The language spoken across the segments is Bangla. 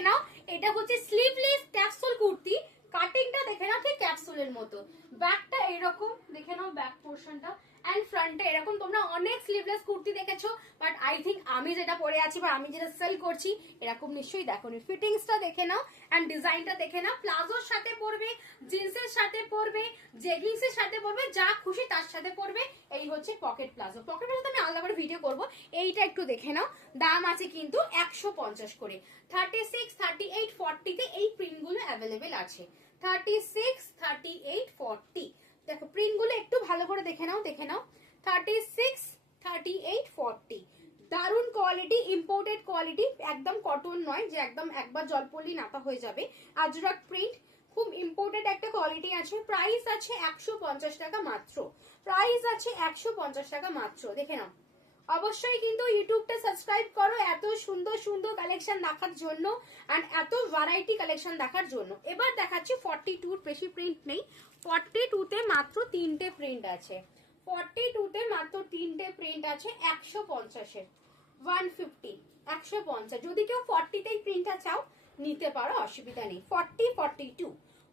দেখে নাও, এটা হচ্ছে স্লিভলেস ক্যাপসুল কুর্তি, কাটিংটা দেখে নাও ঠিক ক্যাপসুলের মতো, ব্যাকটা এরকম দেখে নাও, ব্যাক পোর্শনটা এন্ড ফ্রন্টে এরকম। তোমরা অনেক স্লিভলেস কুর্তি দেখেছো, বাট আই থিঙ্ক আমি যেটা পরে আছি বা আমি যেটা সেল করছি এরকম নিশ্চয়ই দেখোনি। ফিটিংসটা দেখে নাও এন্ড ডিজাইনটা দেখে নাও। প্লাজোর সাথে পরবে, জিন্সের সাথে পরবে, জেগিংস এর সাথে পরবে, যা খুশি তার সাথে পরবে। এই হচ্ছে পকেট প্লাজো। পকেট প্লাজো আমি আলাদা করে ভিডিও করবো, এইটা একটু দেখে নাও। দাম আছে কিন্তু 150 করে। 36, 38, 40 তে এই প্রিন্ট গুলো অ্যাভেলেবেল আছে। 36, 38, 40 দেখো প্রিন্ট গুলো একটু ভালো করে দেখে নাও, দেখে নাও। 36, 38, 40 দারুন কোয়ালিটি, ইম্পোর্টেড কোয়ালিটি, একদম কটন নয় যে একদম একবার জল পড়লেই নাতা হয়ে যাবে। আজরাক প্রিন্ট, খুব ইম্পোর্টেড একটা কোয়ালিটি আছে। প্রাইস আছে 150 টাকা মাত্র, প্রাইস আছে 150 টাকা মাত্র। দেখে নাও। অবশ্যই কিন্তু ইউটিউবটা সাবস্ক্রাইব করো এত সুন্দর সুন্দর কালেকশন দেখার জন্য এন্ড এত ভ্যারাইটি কালেকশন দেখার জন্য। এবার দেখাচ্ছি 42, বেশি প্রিন্ট নেই। 42 তে মাত্র 3টে প্রিন্ট আছে। 42 তে মাত্র 3টে প্রিন্ট আছে 150 এর। 150, 150। যদি কেউ 40 তেই প্রিন্টটা চাও নিতে পারো, অসুবিধা নেই। 40, 42,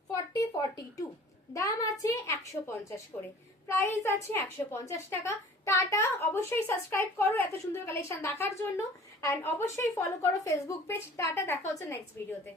40, 42 দাম আছে 150 করে, প্রাইস আছে 150 টাকা। টাটা। অবশ্যই সাবস্ক্রাইব করো এত সুন্দর কালেকশন দেখার জন্য এন্ড অবশ্যই ফলো করো ফেসবুক পেজ। টাটা, দেখা হচ্ছে নেক্সট ভিডিওতে।